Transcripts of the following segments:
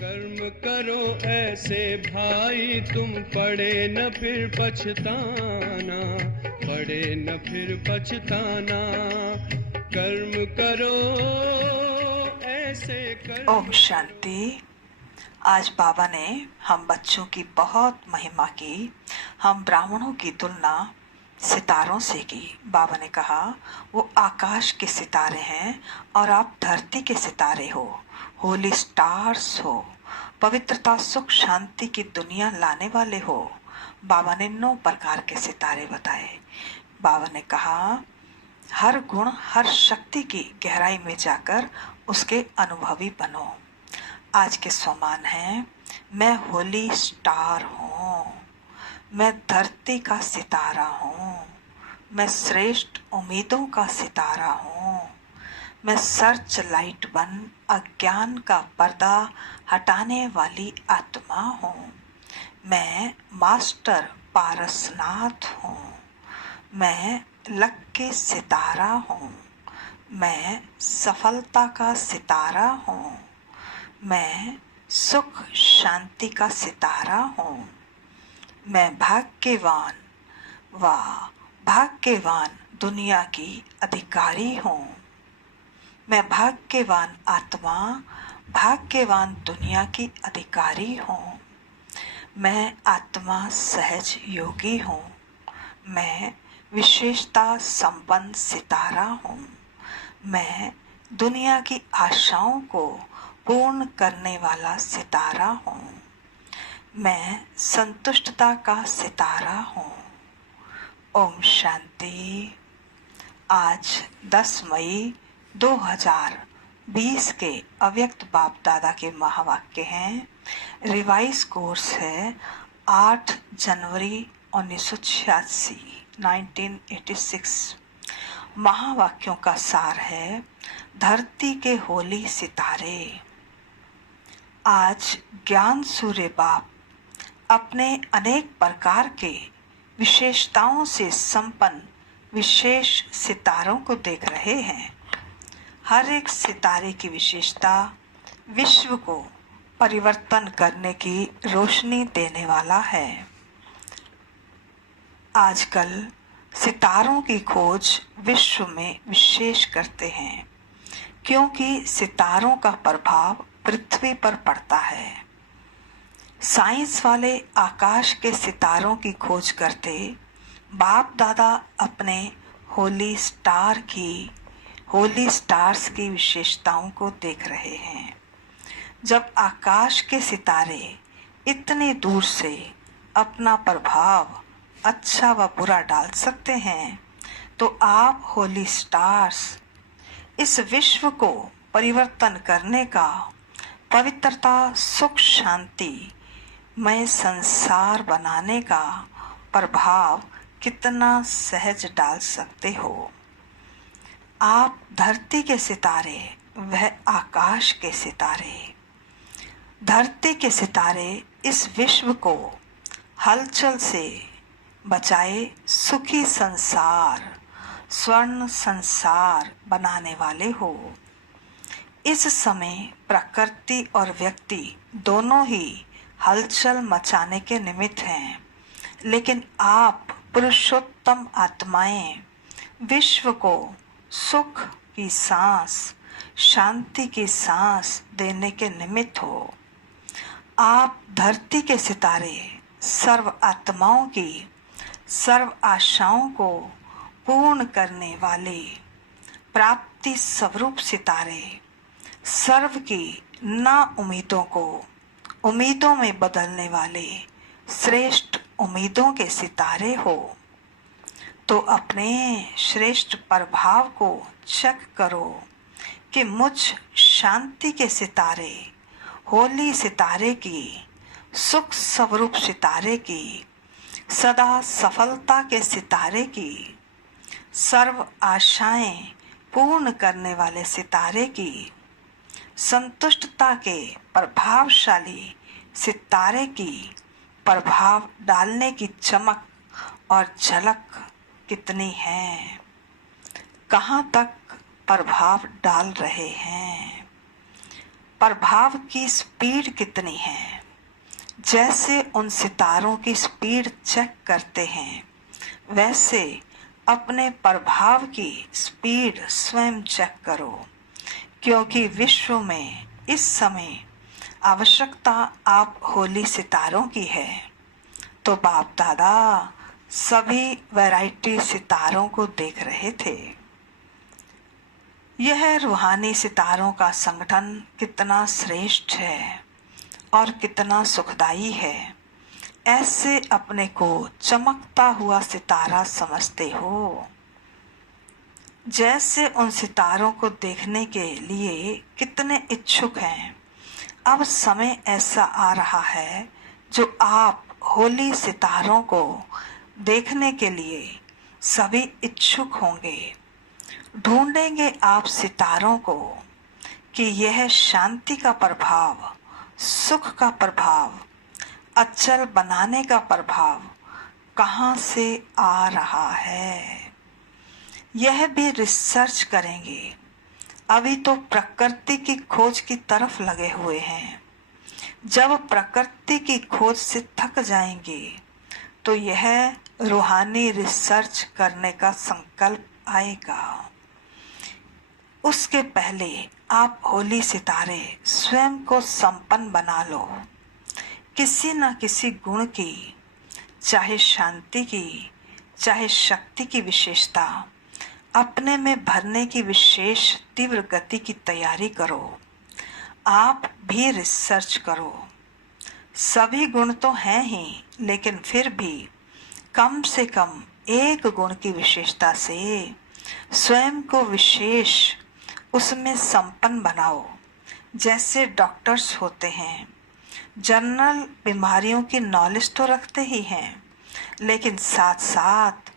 कर्म करो ऐसे भाई, तुम पड़े न फिर पछताना, पड़े न फिर पछताना। कर्म करो ऐसे कर्म ओम शांति। आज बाबा ने हम बच्चों की बहुत महिमा की। हम ब्राह्मणों की तुलना सितारों से की। बाबा ने कहा वो आकाश के सितारे हैं और आप धरती के सितारे हो, होली स्टार्स हो, पवित्रता सुख शांति की दुनिया लाने वाले हो। बाबा ने 9 प्रकार के सितारे बताए। बाबा ने कहा हर गुण हर शक्ति की गहराई में जाकर उसके अनुभवी बनो। आज के स्वमान हैं, मैं होली स्टार हूँ, मैं धरती का सितारा हूँ, मैं श्रेष्ठ उम्मीदों का सितारा हूँ, मैं सर्च लाइट बन अज्ञान का पर्दा हटाने वाली आत्मा हूँ, मैं मास्टर पारसनाथ हूँ, मैं लक्की सितारा हूँ, मैं सफलता का सितारा हूँ, मैं सुख शांति का सितारा हूँ, मैं भाग्यवान व भाग्यवान दुनिया की अधिकारी हूँ, मैं भाग्यवान आत्मा भाग्यवान दुनिया की अधिकारी हूँ, मैं आत्मा सहज योगी हूँ, मैं विशेषता संपन्न सितारा हूँ, मैं दुनिया की आशाओं को पूर्ण करने वाला सितारा हूँ, मैं संतुष्टता का सितारा हूँ। ओम शांति। आज 10 मई 2020 के अव्यक्त बाप दादा के महावाक्य हैं। रिवाइज कोर्स है 8 जनवरी 1986। महावाक्यों का सार है धरती के होली सितारे। आज ज्ञान सूर्य बाप अपने अनेक प्रकार के विशेषताओं से संपन्न विशेष सितारों को देख रहे हैं। हर एक सितारे की विशेषता विश्व को परिवर्तन करने की रोशनी देने वाला है। आजकल सितारों की खोज विश्व में विशेष करते हैं, क्योंकि सितारों का प्रभाव पृथ्वी पर पड़ता है। साइंस वाले आकाश के सितारों की खोज करते बाप दादा अपने होली स्टार्स की विशेषताओं को देख रहे हैं। जब आकाश के सितारे इतने दूर से अपना प्रभाव अच्छा व बुरा डाल सकते हैं, तो आप होली स्टार्स इस विश्व को परिवर्तन करने का पवित्रता सुख शांति मय संसार बनाने का प्रभाव कितना सहज डाल सकते हो। आप धरती के सितारे वह आकाश के सितारे। धरती के सितारे इस विश्व को हलचल से बचाए सुखी संसार स्वर्ण संसार बनाने वाले हो। इस समय प्रकृति और व्यक्ति दोनों ही हलचल मचाने के निमित्त हैं, लेकिन आप पुरुषोत्तम आत्माएं विश्व को सुख की सांस शांति की सांस देने के निमित्त हो। आप धरती के सितारे सर्व आत्माओं की सर्व आशाओं को पूर्ण करने वाले प्राप्ति स्वरूप सितारे, सर्व की ना उम्मीदों को उम्मीदों में बदलने वाले श्रेष्ठ उम्मीदों के सितारे हो। तो अपने श्रेष्ठ प्रभाव को चेक करो कि मुझ शांति के सितारे होली सितारे की सुख स्वरूप सितारे की सदा सफलता के सितारे की सर्व आशाएं पूर्ण करने वाले सितारे की संतुष्टता के प्रभावशाली सितारे की प्रभाव डालने की चमक और झलक कितनी है, कहाँ तक प्रभाव डाल रहे हैं। प्रभाव की स्पीड कितनी है। जैसे उन सितारों की स्पीड चेक करते हैं, वैसे अपने प्रभाव की स्पीड स्वयं चेक करो, क्योंकि विश्व में इस समय आवश्यकता आप होली सितारों की है। तो बाप दादा सभी वैरायटी सितारों को देख रहे थे। यह रूहानी सितारों का संगठन कितना श्रेष्ठ है और कितना सुखदाई है। ऐसे अपने को चमकता हुआ सितारा समझते हो। जैसे उन सितारों को देखने के लिए कितने इच्छुक हैं। अब समय ऐसा आ रहा है जो आप होली सितारों को देखने के लिए सभी इच्छुक होंगे। ढूंढेंगे आप सितारों को कि यह शांति का प्रभाव, सुख का प्रभाव, अचल बनाने का प्रभाव कहाँ से आ रहा है। यह भी रिसर्च करेंगे। अभी तो प्रकृति की खोज की तरफ लगे हुए हैं। जब प्रकृति की खोज से थक जाएंगे तो यह रूहानी रिसर्च करने का संकल्प आएगा। उसके पहले आप होली सितारे स्वयं को संपन्न बना लो। किसी न किसी गुण की, चाहे शांति की, चाहे शक्ति की विशेषता अपने में भरने की विशेष तीव्र गति की तैयारी करो। आप भी रिसर्च करो। सभी गुण तो हैं ही, लेकिन फिर भी कम से कम एक गुण की विशेषता से स्वयं को विशेष उसमें संपन्न बनाओ। जैसे डॉक्टर्स होते हैं, जनरल बीमारियों की नॉलेज तो रखते ही हैं, लेकिन साथ साथ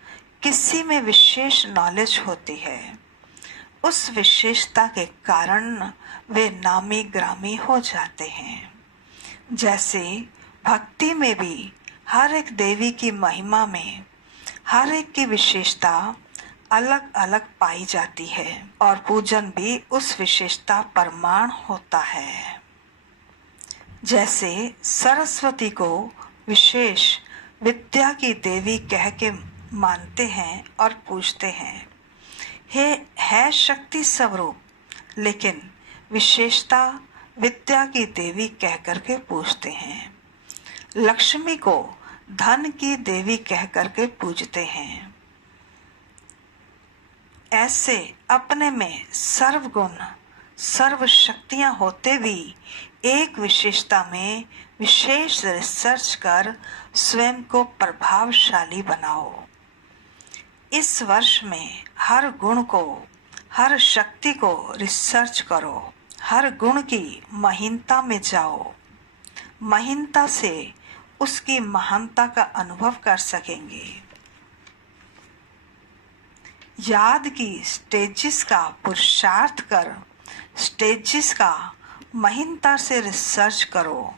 किसी में विशेष नॉलेज होती है। उस विशेषता के कारण वे नामी ग्रामी हो जाते हैं। जैसे भक्ति में भी हर एक देवी की महिमा में हर एक की विशेषता अलग अलग पाई जाती है और पूजन भी उस विशेषता प्रमाण होता है। जैसे सरस्वती को विशेष विद्या की देवी कह के मानते हैं और पूजते हैं। है शक्ति स्वरूप, लेकिन विशेषता विद्या की देवी कह करके पूजते हैं। लक्ष्मी को धन की देवी कह करके पूजते हैं। ऐसे अपने में सर्वगुण सर्व शक्तियां होते भी एक विशेषता में विशेष रिसर्च कर स्वयं को प्रभावशाली बनाओ। इस वर्ष में हर गुण को, हर शक्ति को रिसर्च करो। हर गुण की महीनता में जाओ। महीनता से उसकी महानता का अनुभव कर सकेंगे। याद की स्टेजिस का पुरुषार्थ कर स्टेजिस का महीनता से रिसर्च करो।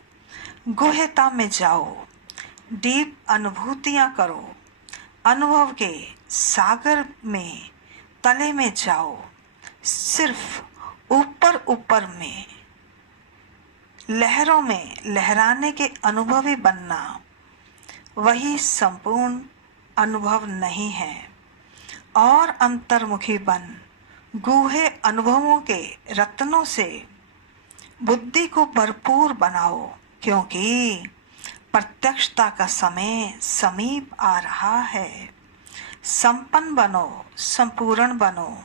गुह्यता में जाओ, डीप अनुभूतियां करो। अनुभव के सागर में तले में जाओ। सिर्फ ऊपर ऊपर में लहरों में लहराने के अनुभवी बनना वही संपूर्ण अनुभव नहीं है। और अंतर्मुखी बन गूढ़े अनुभवों के रत्नों से बुद्धि को भरपूर बनाओ, क्योंकि प्रत्यक्षता का समय समीप आ रहा है। संपन्न बनो, संपूर्ण बनो,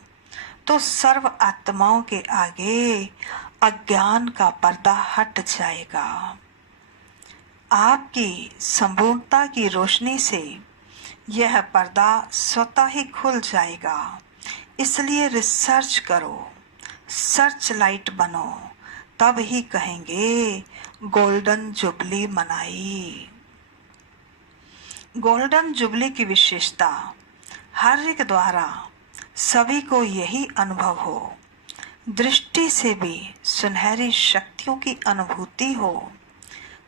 तो सर्व आत्माओं के आगे अज्ञान का पर्दा हट जाएगा। आपकी संपूर्णता की रोशनी से यह पर्दा स्वतः ही खुल जाएगा। इसलिए रिसर्च करो, सर्च लाइट बनो, तब ही कहेंगे गोल्डन जुबली मनाई। गोल्डन जुबली की विशेषता हर एक द्वारा सभी को यही अनुभव हो। दृष्टि से भी सुनहरी शक्तियों की अनुभूति हो।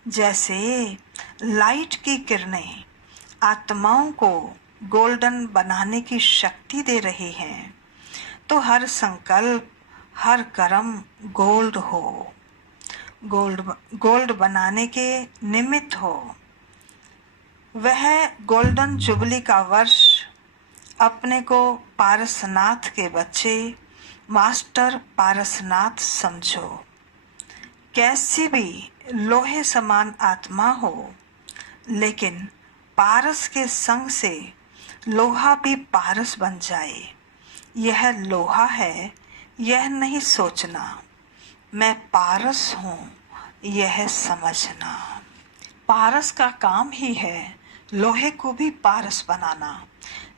जैसे लाइट की किरणें आत्माओं को गोल्डन बनाने की शक्ति दे रही हैं, तो हर संकल्प, हर कर्म गोल्ड हो। गोल्ड बनाने के निमित्त हो। वह गोल्डन जुबली का वर्ष अपने को पारसनाथ के बच्चे मास्टर पारसनाथ समझो। कैसी भी लोहे समान आत्मा हो, लेकिन पारस के संग से लोहा भी पारस बन जाए। यह लोहा है, यह नहीं सोचना। मैं पारस हूँ, यह समझना। पारस का काम ही है लोहे को भी पारस बनाना।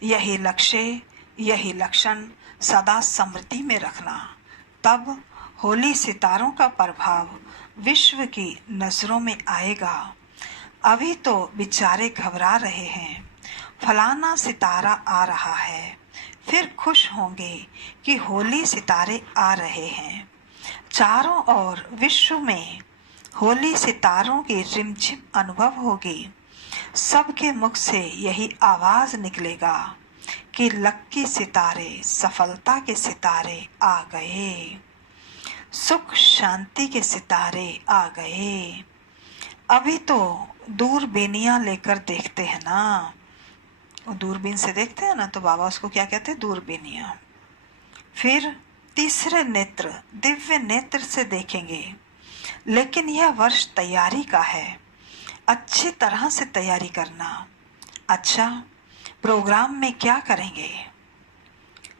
यही लक्ष्य, यही लक्षण सदा स्मृति में रखना। तब होली सितारों का प्रभाव विश्व की नजरों में आएगा। अभी तो बेचारे घबरा रहे हैं, फलाना सितारा आ रहा है, फिर खुश होंगे कि होली सितारे आ रहे हैं। चारों ओर विश्व में होली सितारों की रिमझिम अनुभव होगी। सबके मुख से यही आवाज निकलेगा कि लक्की सितारे, सफलता के सितारे आ गए, सुख शांति के सितारे आ गए। अभी तो दूरबीनियां लेकर देखते हैं ना, दूरबीन से देखते हैं ना, तो बाबा उसको क्या कहते हैं, दूरबीनियां। फिर तीसरे नेत्र, दिव्य नेत्र से देखेंगे। लेकिन यह वर्ष तैयारी का है, अच्छी तरह से तैयारी करना। अच्छा, प्रोग्राम में क्या करेंगे?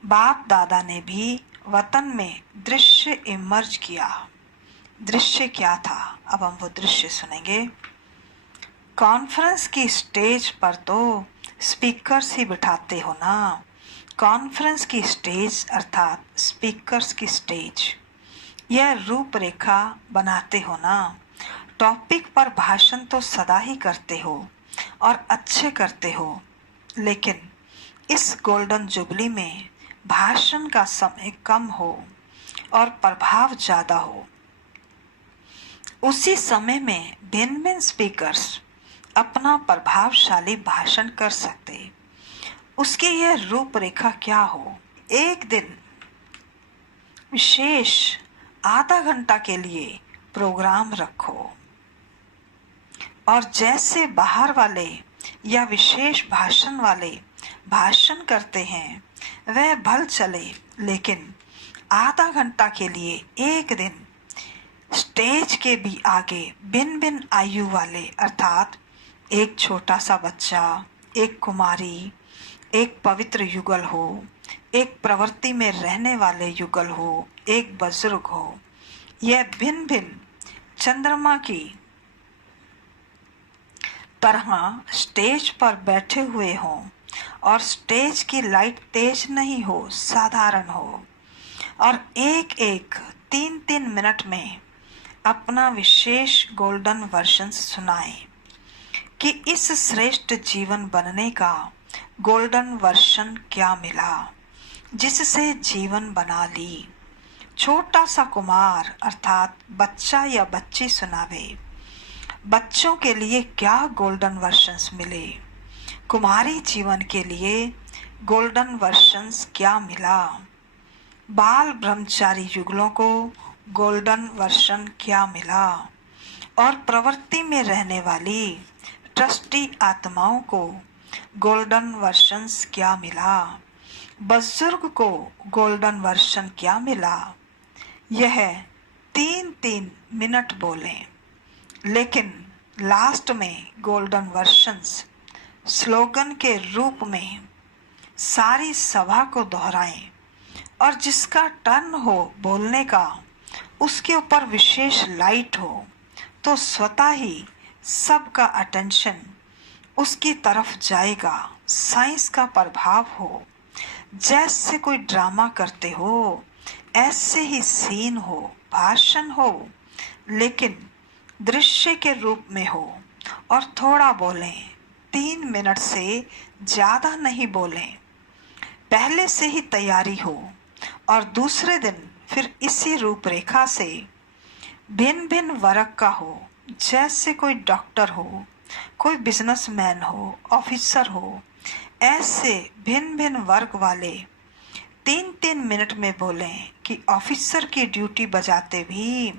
बाप दादा ने भी वतन में दृश्य इमर्ज किया। दृश्य क्या था? अब हम वो दृश्य सुनेंगे। कॉन्फ्रेंस की स्टेज पर तो स्पीकर्स ही बिठाते हो ना। कॉन्फ्रेंस की स्टेज अर्थात स्पीकर्स की स्टेज, यह रूपरेखा बनाते हो ना। टॉपिक पर भाषण तो सदा ही करते हो और अच्छे करते हो, लेकिन इस गोल्डन जुबली में भाषण का समय कम हो और प्रभाव ज़्यादा हो। उसी समय में भिन्न भिन्न स्पीकर्स अपना प्रभावशाली भाषण कर सकते। उसकी यह रूपरेखा क्या हो? एक दिन विशेष आधा घंटा के लिए प्रोग्राम रखो और जैसे बाहर वाले या विशेष भाषण वाले भाषण करते हैं वह भल चले, लेकिन आधा घंटा के लिए एक दिन स्टेज के भी आगे भिन्न भिन्न आयु वाले अर्थात एक छोटा सा बच्चा, एक कुमारी, एक पवित्र युगल हो, एक प्रवृत्ति में रहने वाले युगल हो, एक बुजुर्ग हो, यह भिन्न भिन्न चंद्रमा की तरह स्टेज पर बैठे हुए हों और स्टेज की लाइट तेज नहीं हो, साधारण हो, और एक एक 3-3 मिनट में अपना विशेष गोल्डन वर्जन सुनाएं कि इस श्रेष्ठ जीवन बनने का गोल्डन वर्जन क्या मिला जिससे जीवन बना ली। छोटा सा कुमार अर्थात बच्चा या बच्ची सुनावे, बच्चों के लिए क्या गोल्डन वर्जन्स मिले, कुमारी जीवन के लिए गोल्डन वर्जन्स क्या मिला, बाल ब्रह्मचारी युगलों को गोल्डन वर्जन क्या मिला, और प्रवृत्ति में रहने वाली ट्रस्टी आत्माओं को गोल्डन वर्जन्स क्या मिला, बुजुर्ग को गोल्डन वर्जन क्या मिला। यह 3-3 मिनट बोलें, लेकिन लास्ट में गोल्डन वर्जन्स स्लोगन के रूप में सारी सभा को दोहराएं और जिसका टर्न हो बोलने का उसके ऊपर विशेष लाइट हो तो स्वतः ही सबका अटेंशन उसकी तरफ जाएगा। साइंस का प्रभाव हो, जैसे कोई ड्रामा करते हो ऐसे ही सीन हो, भाषण हो, लेकिन दृश्य के रूप में हो और थोड़ा बोलें, 3 मिनट से ज़्यादा नहीं बोलें। पहले से ही तैयारी हो और दूसरे दिन फिर इसी रूपरेखा से भिन्न भिन्न वर्ग का हो, जैसे कोई डॉक्टर हो, कोई बिजनेसमैन हो, ऑफिसर हो, ऐसे भिन्न भिन्न वर्ग वाले 3-3 मिनट में बोलें कि ऑफिसर की ड्यूटी बजाते भी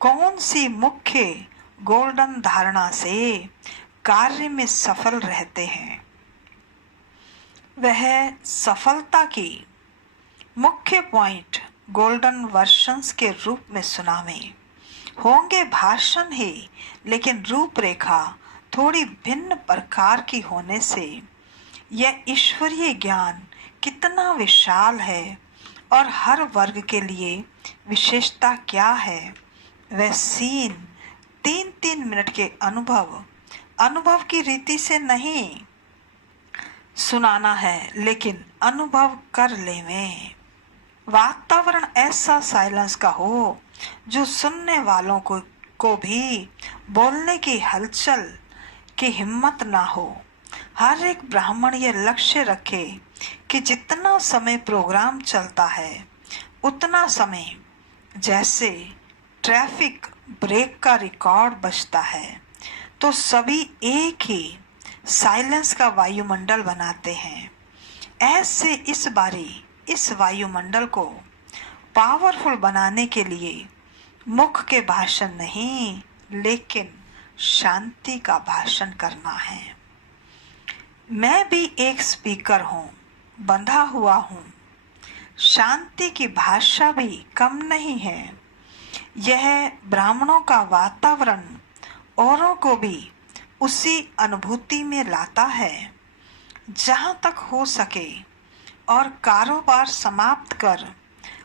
कौन सी मुख्य गोल्डन धारणा से कार्य में सफल रहते हैं, वह सफलता की मुख्य पॉइंट गोल्डन वर्शंस के रूप में सुनावें। होंगे भाषण ही, लेकिन रूपरेखा थोड़ी भिन्न प्रकार की होने से यह ईश्वरीय ज्ञान कितना विशाल है और हर वर्ग के लिए विशेषता क्या है, वह सीन 3-3 मिनट के अनुभव की रीति से नहीं सुनाना है, लेकिन अनुभव कर लेवें। वातावरण ऐसा साइलेंस का हो जो सुनने वालों को भी बोलने की हलचल की हिम्मत ना हो। हर एक ब्राह्मण ये लक्ष्य रखे कि जितना समय प्रोग्राम चलता है उतना समय जैसे ट्रैफिक ब्रेक का रिकॉर्ड बजता है तो सभी एक ही साइलेंस का वायुमंडल बनाते हैं। ऐसे इस बारी इस वायुमंडल को पावरफुल बनाने के लिए मुख के भाषण नहीं, लेकिन शांति का भाषण करना है। मैं भी एक स्पीकर हूँ, बंधा हुआ हूँ। शांति की भाषा भी कम नहीं है। यह ब्राह्मणों का वातावरण औरों को भी उसी अनुभूति में लाता है। जहाँ तक हो सके और कारोबार समाप्त कर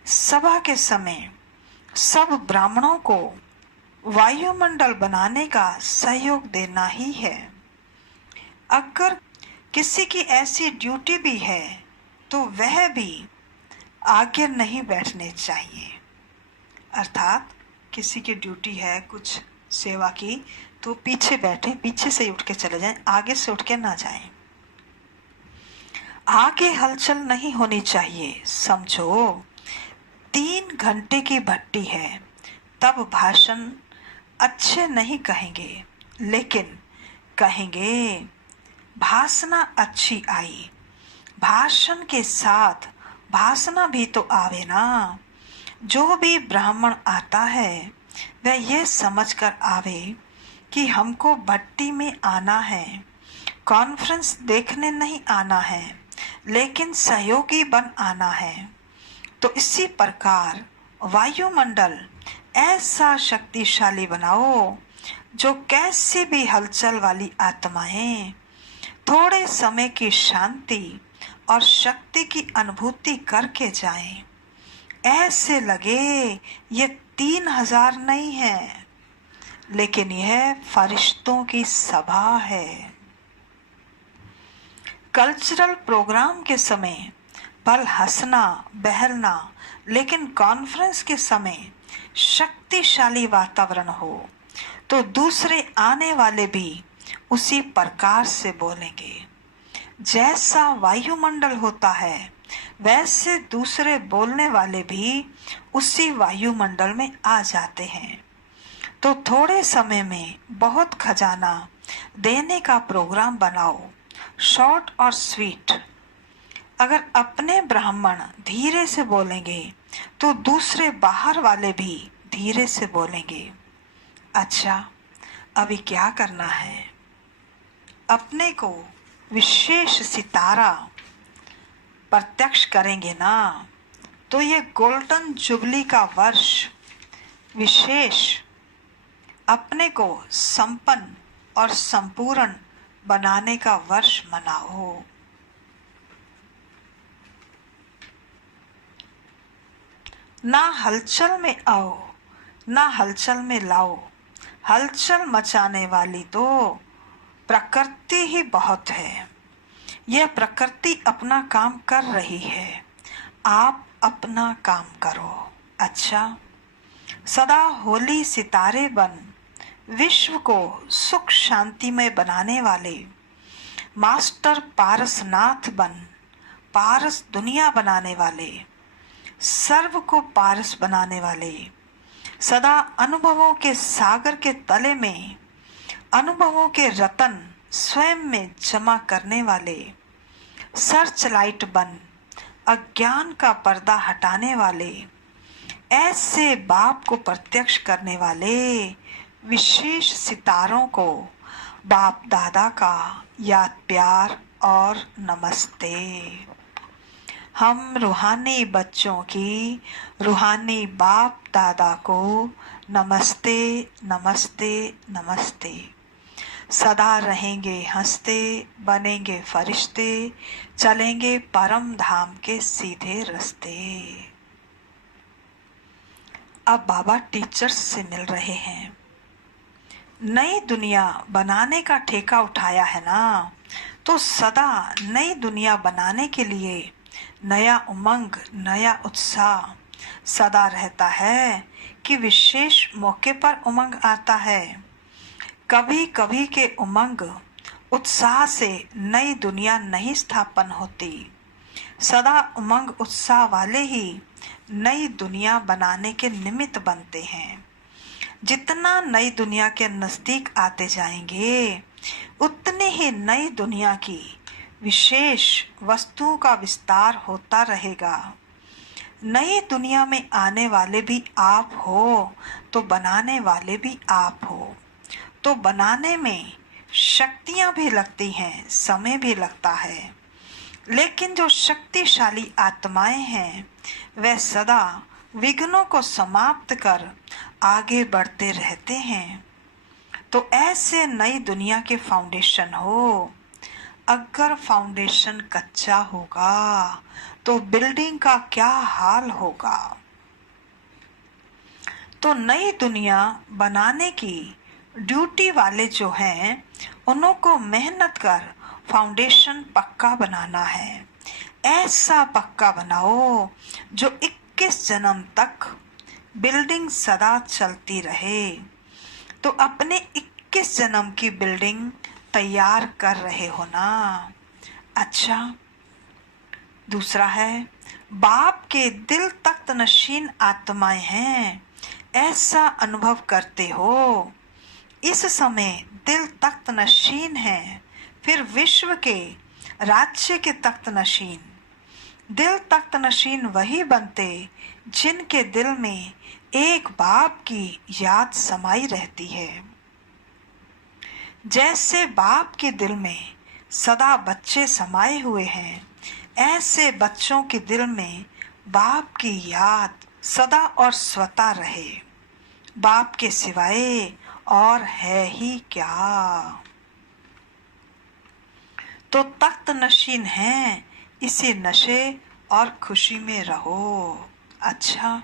सभा के समय सब ब्राह्मणों को वायुमंडल बनाने का सहयोग देना ही है। अगर किसी की ऐसी ड्यूटी भी है तो वह भी आगे नहीं बैठने चाहिए। अर्थात किसी की ड्यूटी है कुछ सेवा की तो पीछे बैठे, पीछे से उठ के चले जाएं, आगे से उठ के ना जाएं। आगे हलचल नहीं होनी चाहिए। समझो 3 घंटे की भट्टी है, तब भाषण अच्छे नहीं कहेंगे, लेकिन कहेंगे भाषणा अच्छी आई। भाषण के साथ भाषणा भी तो आवे ना। जो भी ब्राह्मण आता है वह यह समझकर आवे कि हमको भट्टी में आना है, कॉन्फ्रेंस देखने नहीं आना है, लेकिन सहयोगी बन आना है। तो इसी प्रकार वायुमंडल ऐसा शक्तिशाली बनाओ जो कैसे भी हलचल वाली आत्माएं थोड़े समय की शांति और शक्ति की अनुभूति करके जाएं। ऐसे लगे ये 3000 नहीं है, लेकिन यह फरिश्तों की सभा है। कल्चरल प्रोग्राम के समय भल हंसना बहलना, लेकिन कॉन्फ्रेंस के समय शक्तिशाली वातावरण हो तो दूसरे आने वाले भी उसी प्रकार से बोलेंगे। जैसा वायुमंडल होता है वैसे दूसरे बोलने वाले भी उसी वायुमंडल में आ जाते हैं। तो थोड़े समय में बहुत खजाना देने का प्रोग्राम बनाओ, शॉर्ट और स्वीट। अगर अपने ब्राह्मण धीरे से बोलेंगे तो दूसरे बाहर वाले भी धीरे से बोलेंगे। अच्छा, अभी क्या करना है? अपने को विशेष सितारा प्रत्यक्ष करेंगे ना, तो ये गोल्डन जुबली का वर्ष विशेष अपने को संपन्न और संपूर्ण बनाने का वर्ष मनाओ। ना हलचल में आओ ना हलचल में लाओ। हलचल मचाने वाली तो प्रकृति ही बहुत है। यह प्रकृति अपना काम कर रही है, आप अपना काम करो। अच्छा, सदा होली सितारे बन विश्व को सुख शांति में बनाने वाले मास्टर पारसनाथ बन पारस दुनिया बनाने वाले, सर्व को पारस बनाने वाले, सदा अनुभवों के सागर के तले में अनुभवों के रतन स्वयं में जमा करने वाले, सर्च लाइट बन अज्ञान का पर्दा हटाने वाले, ऐसे बाप को प्रत्यक्ष करने वाले विशेष सितारों को बाप दादा का याद प्यार और नमस्ते। हम रूहानी बच्चों की रूहानी बाप दादा को नमस्ते नमस्ते नमस्ते। सदा रहेंगे हंसते, बनेंगे फरिश्ते, चलेंगे परम धाम के सीधे रास्ते। अब बाबा टीचर्स से मिल रहे हैं। नई दुनिया बनाने का ठेका उठाया है ना, तो सदा नई दुनिया बनाने के लिए नया उमंग, नया उत्साह सदा रहता है कि विशेष मौके पर उमंग आता है। कभी कभी के उमंग उत्साह से नई दुनिया नहीं स्थापन होती। सदा उमंग उत्साह वाले ही नई दुनिया बनाने के निमित्त बनते हैं। जितना नई दुनिया के नज़दीक आते जाएंगे, उतने ही नई दुनिया की विशेष वस्तुओं का विस्तार होता रहेगा। नई दुनिया में आने वाले भी आप हो, तो बनाने वाले भी आप हो। तो बनाने में शक्तियाँ भी लगती हैं, समय भी लगता है, लेकिन जो शक्तिशाली आत्माएं हैं वे सदा विघ्नों को समाप्त कर आगे बढ़ते रहते हैं। तो ऐसे नई दुनिया के फाउंडेशन हो। अगर फाउंडेशन कच्चा होगा तो बिल्डिंग का क्या हाल होगा। तो नई दुनिया बनाने की ड्यूटी वाले जो हैं, उनको मेहनत कर फाउंडेशन पक्का बनाना है। ऐसा पक्का बनाओ जो 21 जन्म तक बिल्डिंग सदा चलती रहे। तो अपने 21 जन्म की बिल्डिंग तैयार कर रहे हो ना। अच्छा, दूसरा है, बाप के दिल तख्त नशीन आत्माएं हैं, ऐसा अनुभव करते हो। इस समय दिल तख्त नशीन है, फिर विश्व के राज्य के तख्त नशीन। दिल तख्त नशीन वही बनते जिनके दिल में एक बाप की याद समाई रहती है। जैसे बाप के दिल में सदा बच्चे समाये हुए हैं, ऐसे बच्चों के दिल में बाप की याद सदा और स्वतः रहे। बाप के सिवाय और है ही क्या। तो तख्त नशीन हैं, इसी नशे और खुशी में रहो। अच्छा,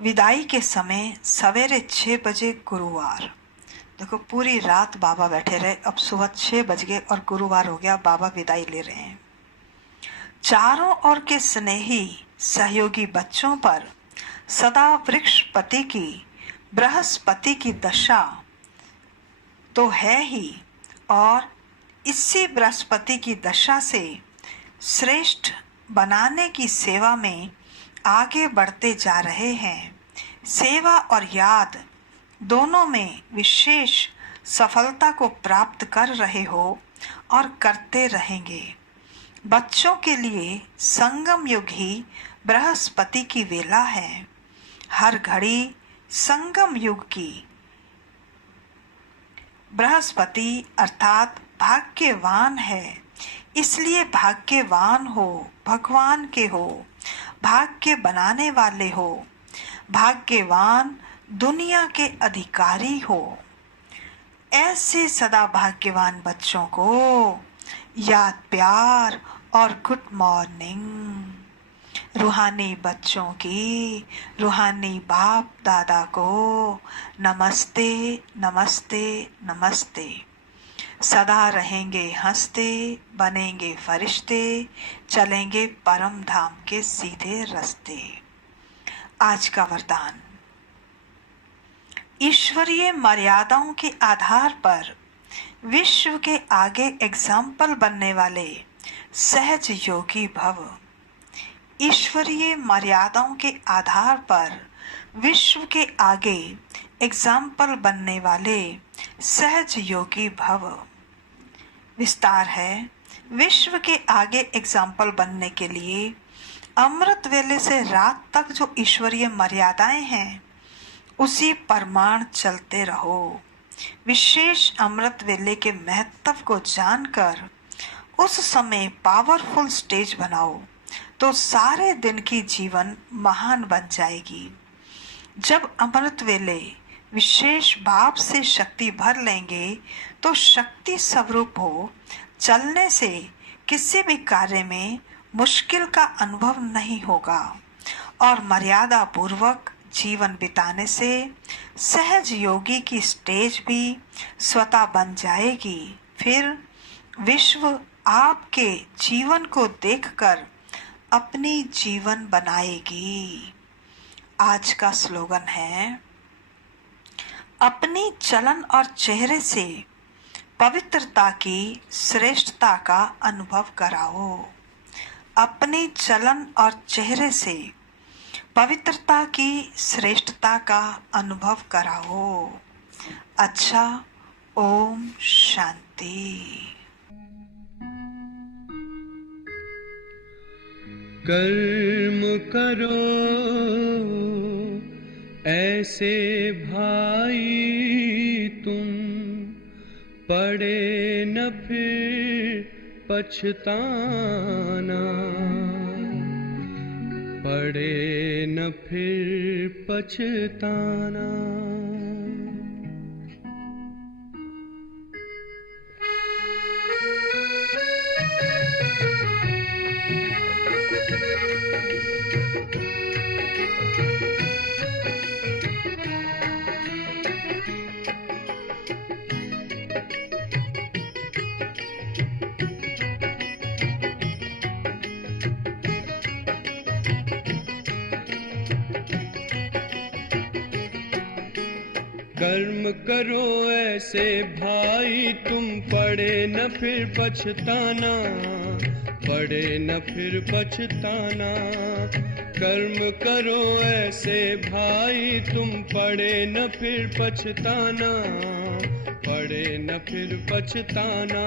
विदाई के समय सवेरे 6 बजे गुरुवार। देखो, पूरी रात बाबा बैठे रहे, अब सुबह 6 बज गए और गुरुवार हो गया, बाबा विदाई ले रहे हैं। चारों ओर के स्नेही सहयोगी बच्चों पर सदा वृक्षपति की बृहस्पति की दशा तो है ही, और इसी बृहस्पति की दशा से श्रेष्ठ बनाने की सेवा में आगे बढ़ते जा रहे हैं। सेवा और याद दोनों में विशेष सफलता को प्राप्त कर रहे हो और करते रहेंगे। बच्चों के लिए संगम युग ही बृहस्पति की वेला है। हर घड़ी संगम युग की बृहस्पति अर्थात भाग्यवान है, इसलिए भाग्यवान हो, भगवान के हो, भाग्य बनाने वाले हो, भाग्यवान दुनिया के अधिकारी हो। ऐसे सदा भाग्यवान बच्चों को याद प्यार और गुड मॉर्निंग। रूहानी बच्चों की रूहानी बाप दादा को नमस्ते नमस्ते नमस्ते। सदा रहेंगे हंसते, बनेंगे फरिश्ते, चलेंगे परम धाम के सीधे रास्ते। आज का वरदान, ईश्वरीय मर्यादाओं के आधार पर विश्व के आगे एग्जाम्पल बनने वाले सहज योगी भव। ईश्वरीय मर्यादाओं के आधार पर विश्व के आगे एग्जाम्पल बनने वाले सहज योगी भव। विस्तार है, विश्व के आगे एग्जाम्पल बनने के लिए अमृत वेले से रात तक जो ईश्वरीय मर्यादाएं हैं उसी परमाण चलते रहो। विशेष अमृत वेले के महत्व को जानकर उस समय पावरफुल स्टेज बनाओ तो सारे दिन की जीवन महान बन जाएगी। जब अमृत वेले विशेष भाव से शक्ति भर लेंगे तो शक्ति स्वरूप हो चलने से किसी भी कार्य में मुश्किल का अनुभव नहीं होगा और मर्यादा पूर्वक जीवन बिताने से सहज योगी की स्टेज भी स्वतः बन जाएगी। फिर विश्व आपके जीवन को देखकर अपनी जीवन बनाएगी। आज का स्लोगन है, अपनी चलन और चेहरे से पवित्रता की श्रेष्ठता का अनुभव कराओ। अपनी चलन और चेहरे से पवित्रता की श्रेष्ठता का अनुभव कराओ। अच्छा, ओम शांति। कर्म करो ऐसे भाई तुम, पड़े न फिर पछताना, पड़े न फिर पछताना। कर्म करो ऐसे भाई तुम, पड़े न फिर पछताना, पड़े न फिर पछताना। कर्म करो ऐसे भाई तुम, पड़े न फिर पछताना, पड़े न फिर पछताना।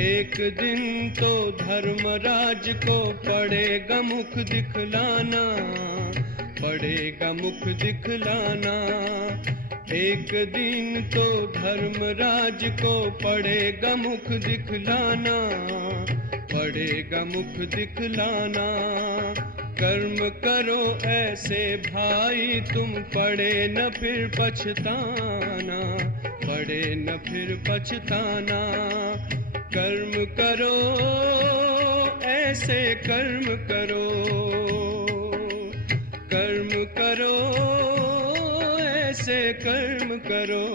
एक दिन तो धर्मराज को पड़ेगा मुख दिखलाना, पड़ेगा मुख दिखलाना। एक दिन तो धर्मराज को पड़ेगा मुख दिखलाना, पड़ेगा मुख दिखलाना। कर्म करो ऐसे भाई तुम, पड़े न फिर पछताना, पड़े न फिर पछताना। कर्म करो ऐसे कर्म करो, कर्म करो ऐसे कर्म करो।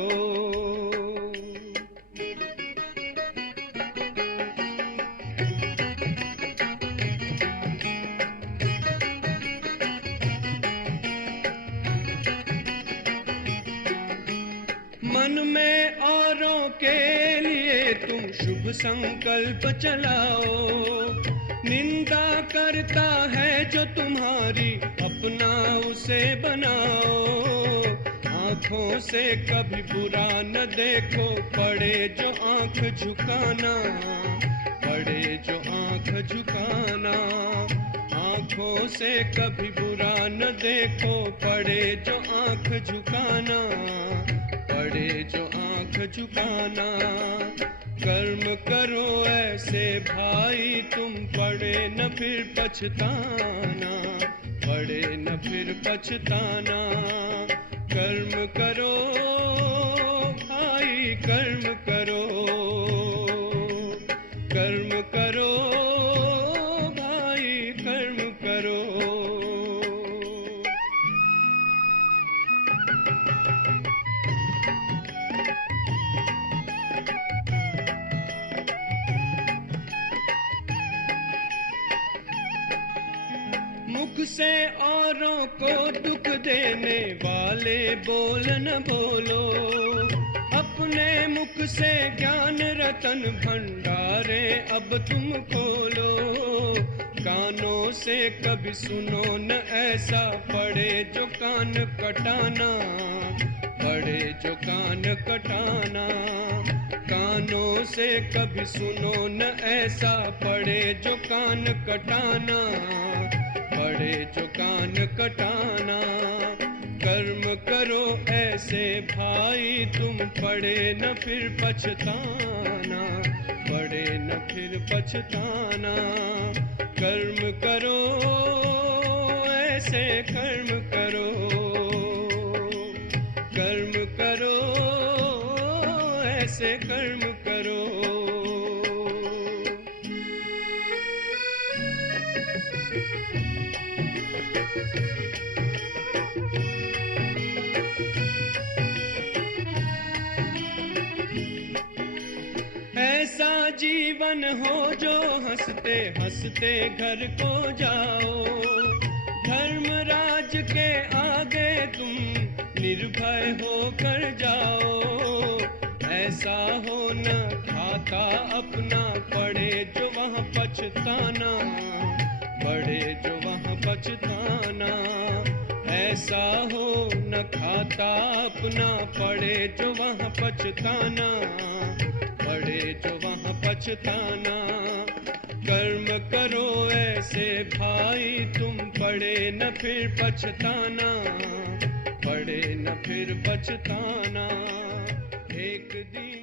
मन में औरों के लिए तुम शुभ संकल्प चलाओ, निंदा करता है जो तुम्हारी अपना उसे बनाओ। आँखों से कभी बुरा न देखो, पड़े जो आँख झुकाना, पड़े जो आँख झुकाना। आँखों से कभी बुरा न देखो, पड़े जो आँख झुकाना, पड़े जो आँख झुकाना। कर्म करो ऐसे भाई तुम, पड़े न फिर पछताना, पड़े न फिर पछताना। कर्म करो भाई कर्म करो, कर्म करो भाई कर्म करो। मुख से औरों को दुख देने वाले बोल न बोलो, अपने मुख से ज्ञान रतन भंडारे अब तुम खोलो। कानों से कभी सुनो न ऐसा, पड़े जो कान कटाना, पड़े जो कान कटाना। कानों से कभी सुनो न ऐसा, पड़े जो कान कटाना, पड़े जो कान कटाना। कर्म करो ऐसे भाई तुम, पड़े न फिर पछताना, पड़े न फिर पछताना। कर्म करो ऐसे कर्म करो, कर्म करो ऐसे कर्म करो। ऐसा जीवन हो जो हंसते हंसते घर को जाओ, धर्मराज के आगे तुम निर्भय होकर जाओ। ऐसा हो न खाता अपना, पड़े जो वहाँ पछताना, पड़े जो वहाँ पछताना। ऐसा हो न खाता अपना, पड़े जो वहाँ पछताना, पड़े जो वहाँ पछताना। कर्म करो ऐसे भाई तुम, पड़े न फिर पछताना, पड़े न फिर पछताना। एक दिन